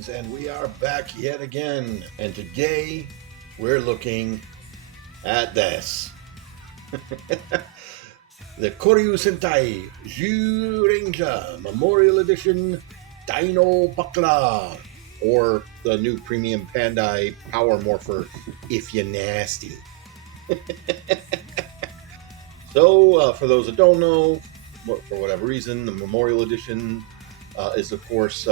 friends, and we are back yet again. And today we're looking at this. The Koryu Sentai Zyuranger Memorial Edition Dino Buckler, or the new Premium Bandai Power Morpher, if you're nasty. So, for those that don't know, for whatever reason, the Memorial Edition is, of course,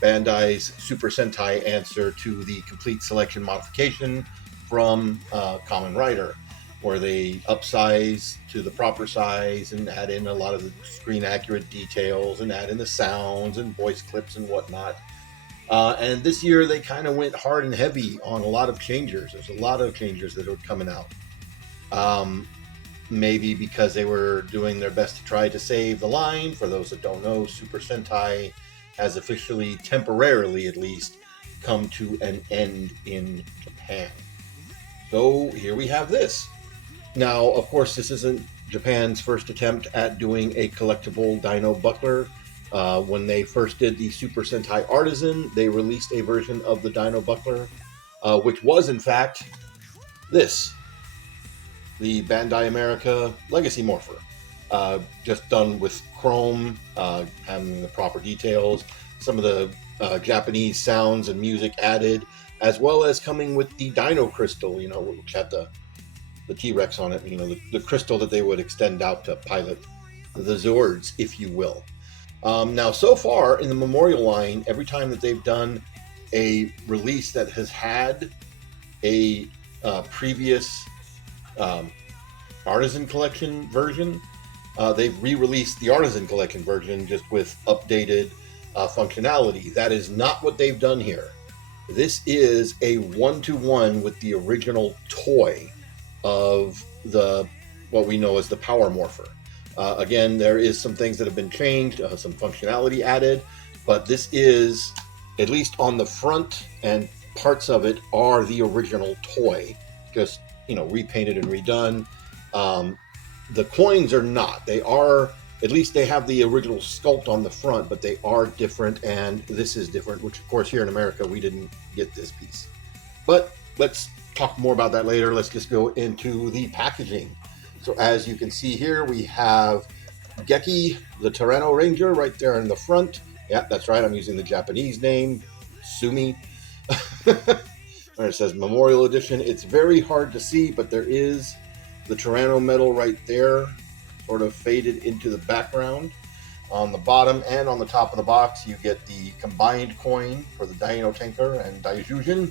Bandai's Super Sentai answer to the Complete Selection modification from Kamen Rider, where they upsize to the proper size and add in a lot of the screen-accurate details and add in the sounds and voice clips and whatnot. And this year, they kind of went hard and heavy on a lot of changers. There's a lot of changers that are coming out. Maybe because they were doing their best to try to save the line. For those that don't know, Super Sentai has officially, temporarily at least, come to an end in Japan. So here we have this. Now, of course, this isn't Japan's first attempt at doing a collectible Dino Buckler. When they first did the Super Sentai Artisan, they released a version of the Dino Buckler, which was, in fact, this. The Bandai America Legacy Morpher, just done with chrome, having the proper details, some of the Japanese sounds and music added, as well as coming with the Dino Crystal, which had the T-Rex on it, the crystal that they would extend out to pilot the Zords, if you will. Now, so far in the Memorial line, every time that they've done a release that has had a previous Artisan Collection version, they've re-released the Artisan Collection version just with updated functionality. That is not what they've done here. This is a one-to-one with the original toy of what we know as the Power Morpher. Again, there is some things that have been changed, some functionality added, but this is, at least on the front and parts of it, are the original toy, just repainted and redone. The coins are not. They are, at least they have the original sculpt on the front, but they are different, and this is different, which of course here in America we didn't get this piece. But let's talk more about that later. Let's just go into the packaging. So as you can see here, we have Geki, the Zyuranger, right there in the front. Yeah, that's right, I'm using the Japanese name, Sumi. Where it says Memorial Edition. It's very hard to see, but there is the Tyranno medal right there, sort of faded into the background. On the bottom and on the top of the box, you get the combined coin for the Dino Tanker and Daijujin.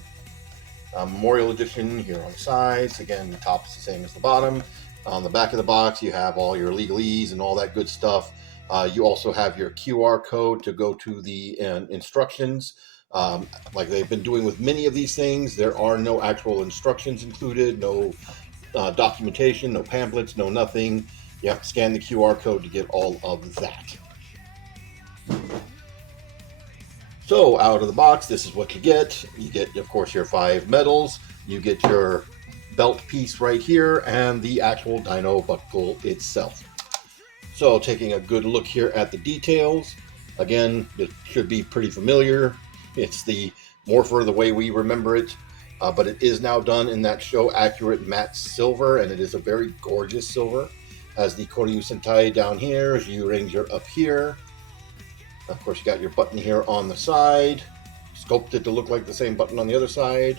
Memorial Edition here on the sides. Again, the top is the same as the bottom. On the back of the box, you have all your legalese and all that good stuff. You also have your QR code to go to the instructions. Like they've been doing with many of these things, there are no actual instructions included, no documentation, no pamphlets, no nothing. You have to scan the QR code to get all of that. So out of the box, this is what you get. You get, of course, your 5 medals. You get your belt piece right here and the actual Dino Buckle itself. So taking a good look here at the details. Again, it should be pretty familiar. It's the Morpher the way we remember it, but it is now done in that show-accurate matte silver, and it is a very gorgeous silver. Has the Koryu Sentai down here, Zyuranger up here. Of course, you got your button here on the side, sculpted to look like the same button on the other side.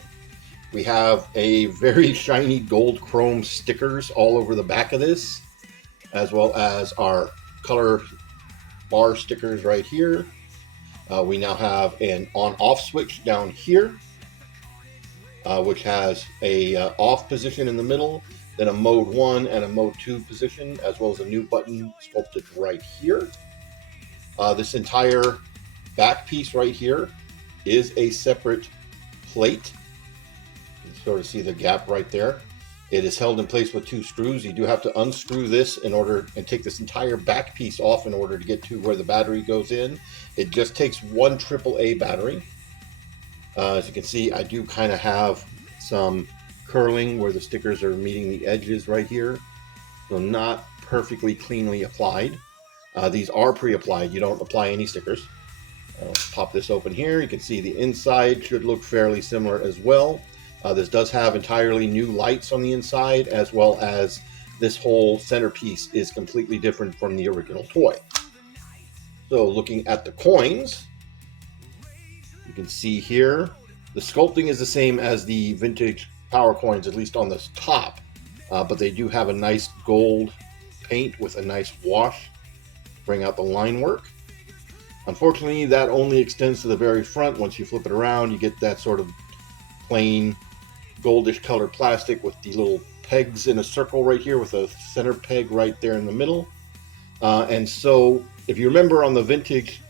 We have a very shiny gold chrome stickers all over the back of this, as well as our color bar stickers right here. We now have an on-off switch down here, which has a off position in the middle, then a mode 1 and a mode 2 position, as well as a new button sculpted right here. This entire back piece right here is a separate plate. You can sort of see the gap right there. It is held in place with 2 screws. You do have to unscrew this and take this entire back piece off in order to get to where the battery goes in. It just takes one AAA battery. As you can see, I do kind of have some curling where the stickers are meeting the edges right here. So not perfectly cleanly applied. These are pre-applied. You don't apply any stickers. I'll pop this open here. You can see the inside should look fairly similar as well. This does have entirely new lights on the inside, as well as this whole centerpiece is completely different from the original toy. So looking at the coins, you can see here, the sculpting is the same as the vintage power coins, at least on the top, but they do have a nice gold paint with a nice wash to bring out the line work. Unfortunately, that only extends to the very front. Once you flip it around, you get that sort of plain goldish colored plastic with the little pegs in a circle right here with a center peg right there in the middle. And so if you remember on the vintage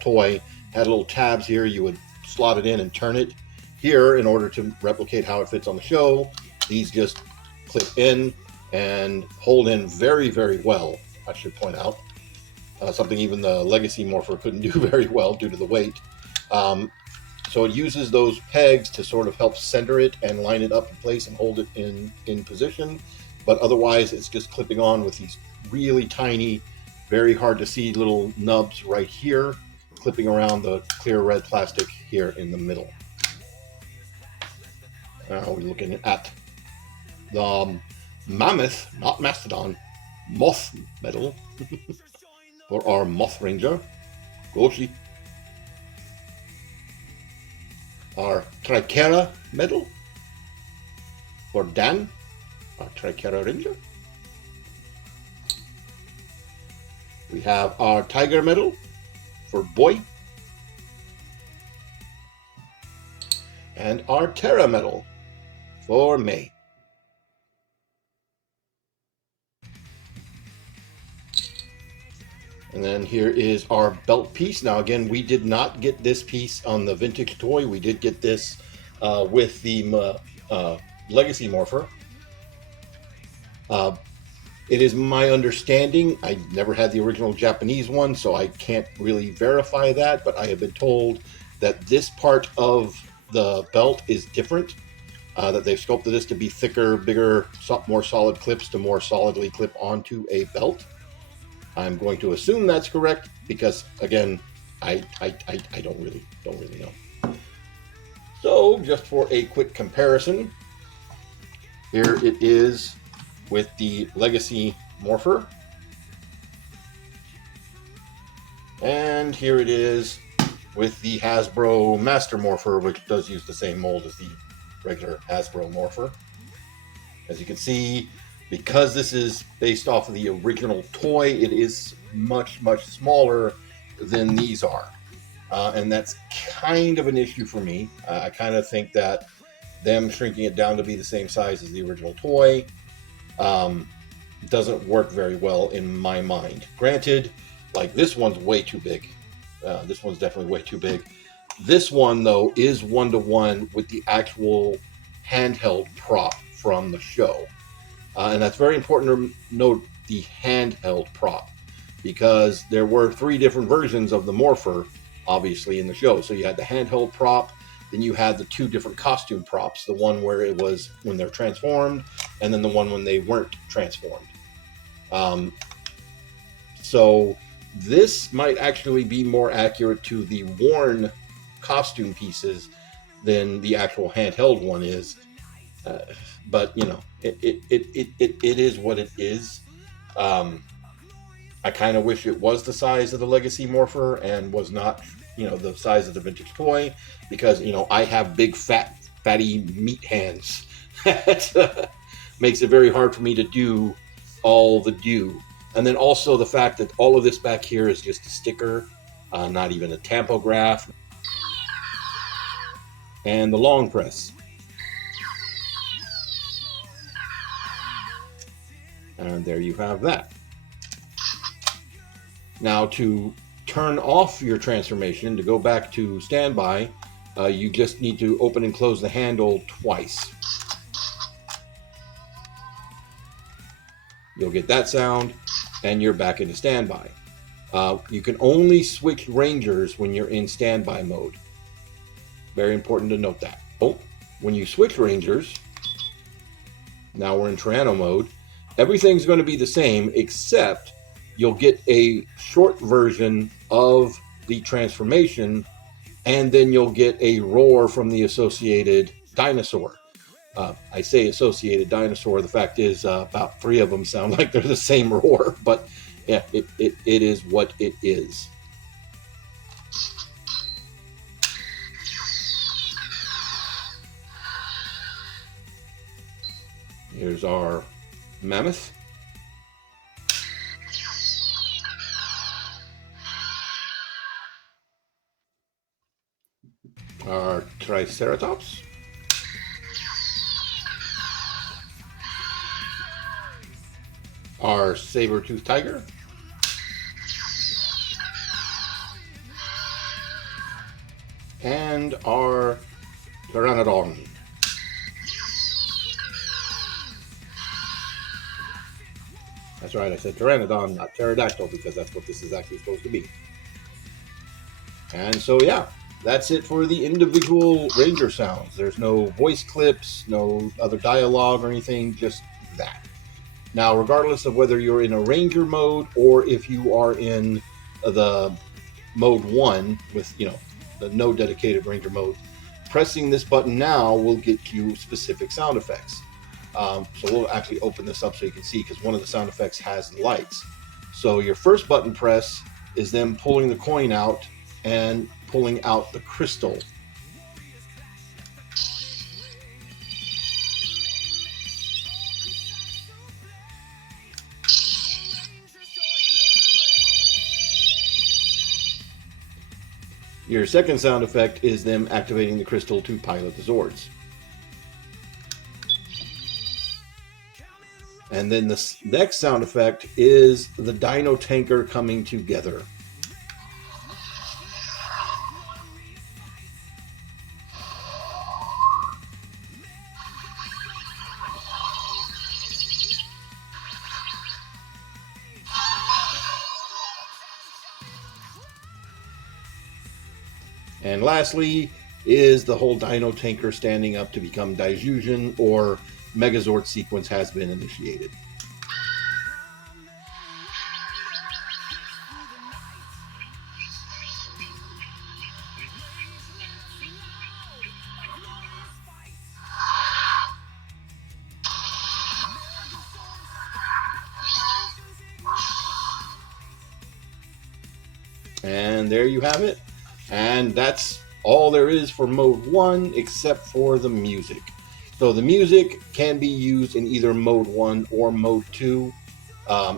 toy, had little tabs here, you would slot it in and turn it. Here, in order to replicate how it fits on the show, these just clip in and hold in very, very well, I should point out. Something even the Legacy Morpher couldn't do very well due to the weight. So it uses those pegs to sort of help center it and line it up in place and hold it in position. But otherwise, it's just clipping on with these really tiny, very hard to see little nubs right here, clipping around the clear red plastic here in the middle. Now we're looking at the Mammoth, not Mastodon, Moth medal for our Moth Ranger, Goshi. Our Trichera medal for Dan, our Trichera Ranger. We have our Tiger medal for Boy. And our Terra medal for May. And then here is our belt piece. Now again, we did not get this piece on the vintage toy. We did get this with the Legacy Morpher. It is my understanding, I never had the original Japanese one, so I can't really verify that, but I have been told that this part of the belt is different, that they've sculpted this to be thicker, bigger, more solid clips to more solidly clip onto a belt. I'm going to assume that's correct because, again, I don't really know. So, just for a quick comparison, here it is with the Legacy Morpher, and here it is with the Hasbro Master Morpher, which does use the same mold as the regular Hasbro Morpher. As you can see, because this is based off of the original toy, it is much, much smaller than these are. And that's kind of an issue for me. I kind of think that them shrinking it down to be the same size as the original toy doesn't work very well in my mind. Granted, like this one's way too big. This one's definitely way too big. This one, though, is one-to-one with the actual handheld prop from the show. And that's very important to note, the handheld prop, because there were 3 different versions of the Morpher, obviously, in the show. So you had the handheld prop, then you had the 2 different costume props, the one where it was when they're transformed, and then the one when they weren't transformed. So this might actually be more accurate to the worn costume pieces than the actual handheld one is. But you know, it is what it is. I kind of wish it was the size of the Legacy Morpher and was not, you know, the size of the vintage toy, because, you know, I have big fatty meat hands. That makes it very hard for me to do all the do. And then also the fact that all of this back here is just a sticker, not even a tampograph. And the long press. And there you have that. Now, to turn off your transformation, to go back to standby, you just need to open and close the handle twice. You'll get that sound, and you're back into standby. You can only switch Rangers when you're in standby mode. Very important to note that. Oh, when you switch Rangers, now we're in Tyranno mode, everything's going to be the same, except you'll get a short version of the transformation, and then you'll get a roar from the associated dinosaur. I say associated dinosaur. The fact is, about 3 of them sound like they're the same roar, but yeah, it is what it is. Here's our mammoth. Our triceratops. Our saber-toothed tiger. And our pteranodon. That's right, I said pteranodon, not pterodactyl, because that's what this is actually supposed to be. And so, yeah, that's it for the individual ranger sounds. There's no voice clips, no other dialogue or anything, just that. Now, regardless of whether you're in a ranger mode or if you are in the mode 1 with, the no dedicated ranger mode, pressing this button now will get you specific sound effects. So we'll actually open this up so you can see, because one of the sound effects has lights. So your first button press is them pulling the coin out and pulling out the crystal. Your second sound effect is them activating the crystal to pilot the Zords. And then the next sound effect is the Dino tanker coming together. And lastly is the whole Dino tanker standing up to become Zyuranger, or Megazord sequence has been initiated. And there you have it. And that's all there is for mode 1, except for the music. So the music can be used in either mode 1 or mode 2.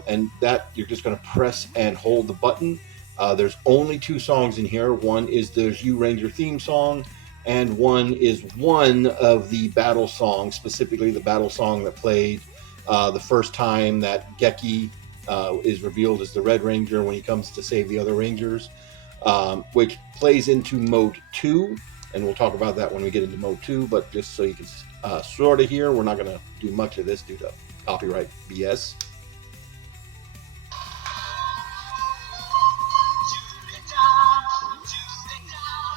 And that you're just going to press and hold the button. There's only 2 songs in here. One is the Zyuranger theme song, and one is one of the battle songs, specifically the battle song that played the first time that Geki is revealed as the Red Ranger when he comes to save the other Rangers, which plays into mode 2, and we'll talk about that when we get into mode 2, but just so you can sort of hear, we're not going to do much of this due to copyright BS.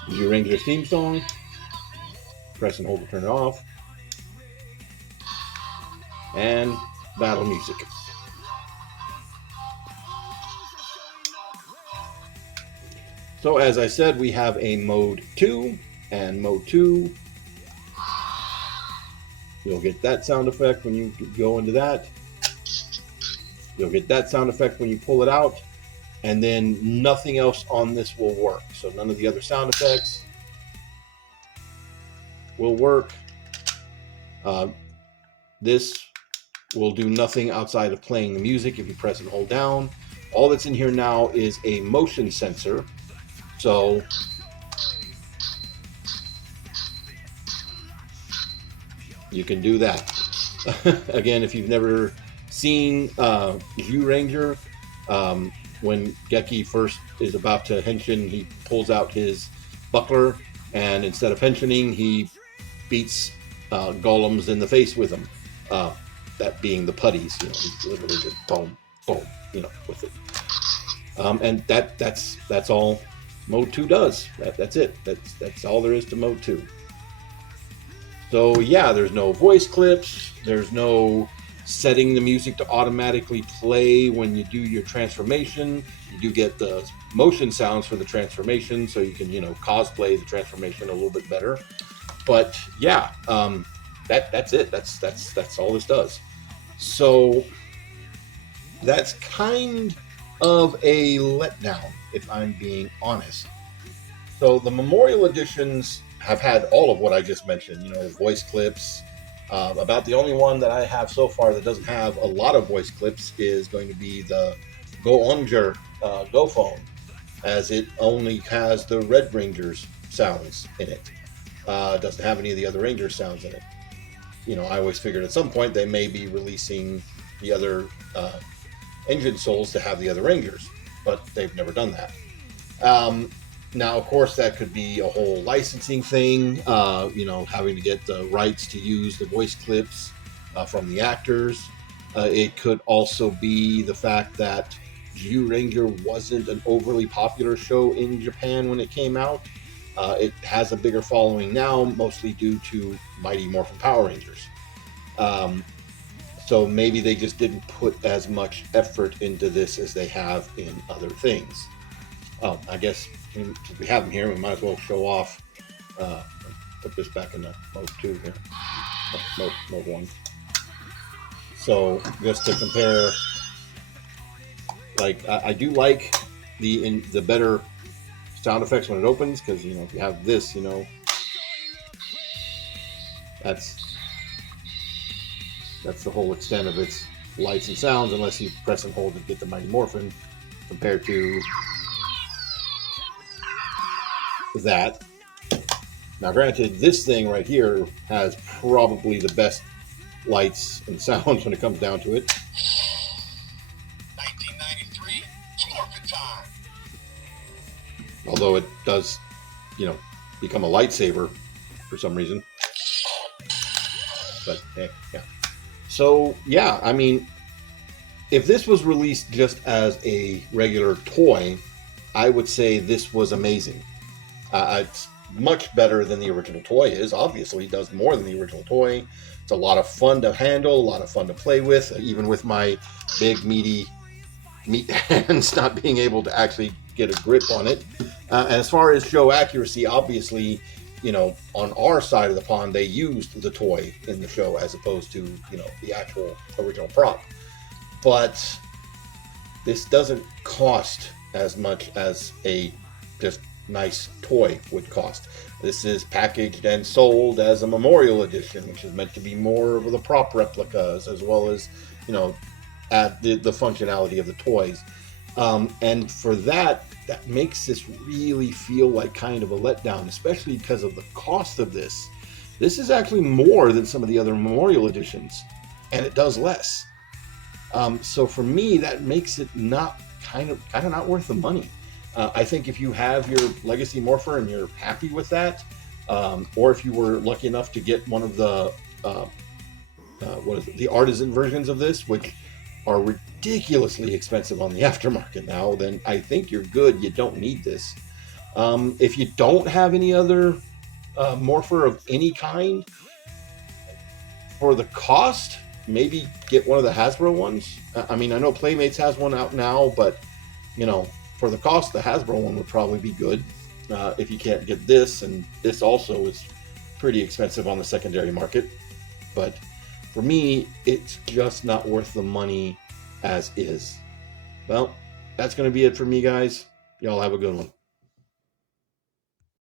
Zyuranger theme song. Press and hold to turn it off. And battle music. So as I said, we have a mode 2, and mode 2, you'll get that sound effect when you go into that. You'll get that sound effect when you pull it out, and then nothing else on this will work. So none of the other sound effects will work. This will do nothing outside of playing the music if you press and hold down. All that's in here now is a motion sensor. So you can do that. Again, if you've never seen Zyuranger, when Geki first is about to henshin, he pulls out his buckler, and instead of henshining, he beats golems in the face with them. That being the putties, he's literally just boom, boom, with it. And that's all mode 2 does. That's it. That's all there is to mode 2. So yeah, there's no voice clips. There's no setting the music to automatically play when you do your transformation. You do get the motion sounds for the transformation, so you can, cosplay the transformation a little bit better. But yeah, that's it. That's all this does. So that's kind of a letdown, if I'm being honest. So the memorial editions have had all of what I just mentioned, voice clips. About the only one that I have so far that doesn't have a lot of voice clips is going to be the Zyuranger Go phone, as it only has the Red Ranger's sounds in it. Doesn't have any of the other Ranger sounds in it. I always figured at some point they may be releasing the other engine souls to have the other Rangers, but they've never done that. Now, of course, that could be a whole licensing thing, having to get the rights to use the voice clips from the actors. It could also be the fact that Zyuranger wasn't an overly popular show in Japan when it came out. It has a bigger following now, mostly due to Mighty Morphin Power Rangers. So maybe they just didn't put as much effort into this as they have in other things. I guess since we have them here, we might as well show off. Put this back in the mode 2 here. Mode 1. So just to compare, I do like the better sound effects when it opens, because if you have this, that's the whole extent of its lights and sounds, unless you press and hold to get the Mighty Morphin, compared to that. Now, granted, this thing right here has probably the best lights and sounds when it comes down to it. 1993, Morphin time. Although it does, become a lightsaber for some reason. But yeah. So yeah, I mean, if this was released just as a regular toy, I would say this was amazing. It's much better than the original toy is. Obviously, it does more than the original toy. It's a lot of fun to handle, a lot of fun to play with, even with my big, meaty meat hands not being able to actually get a grip on it. And as far as show accuracy, obviously, on our side of the pond, they used the toy in the show as opposed to, the actual original prop. But this doesn't cost as much as a just nice toy would cost. This is packaged and sold as a memorial edition, which is meant to be more of the prop replicas, as well as, add the functionality of the toys. And for that makes this really feel like kind of a letdown, especially because of the cost of this. This is actually more than some of the other memorial editions, and it does less. So for me, that makes it not kind of not worth the money. I think if you have your Legacy Morpher and you're happy with that, or if you were lucky enough to get one of the the artisan versions of this, which are ridiculously expensive on the aftermarket now, then I think you're good. You don't need this. If you don't have any other Morpher of any kind, for the cost, maybe get one of the Hasbro ones. I mean, I know Playmates has one out now, but for the cost, the Hasbro one would probably be good. If you can't get this, and this also is pretty expensive on the secondary market. But for me, it's just not worth the money as is. Well, that's going to be it for me, guys. Y'all have a good one.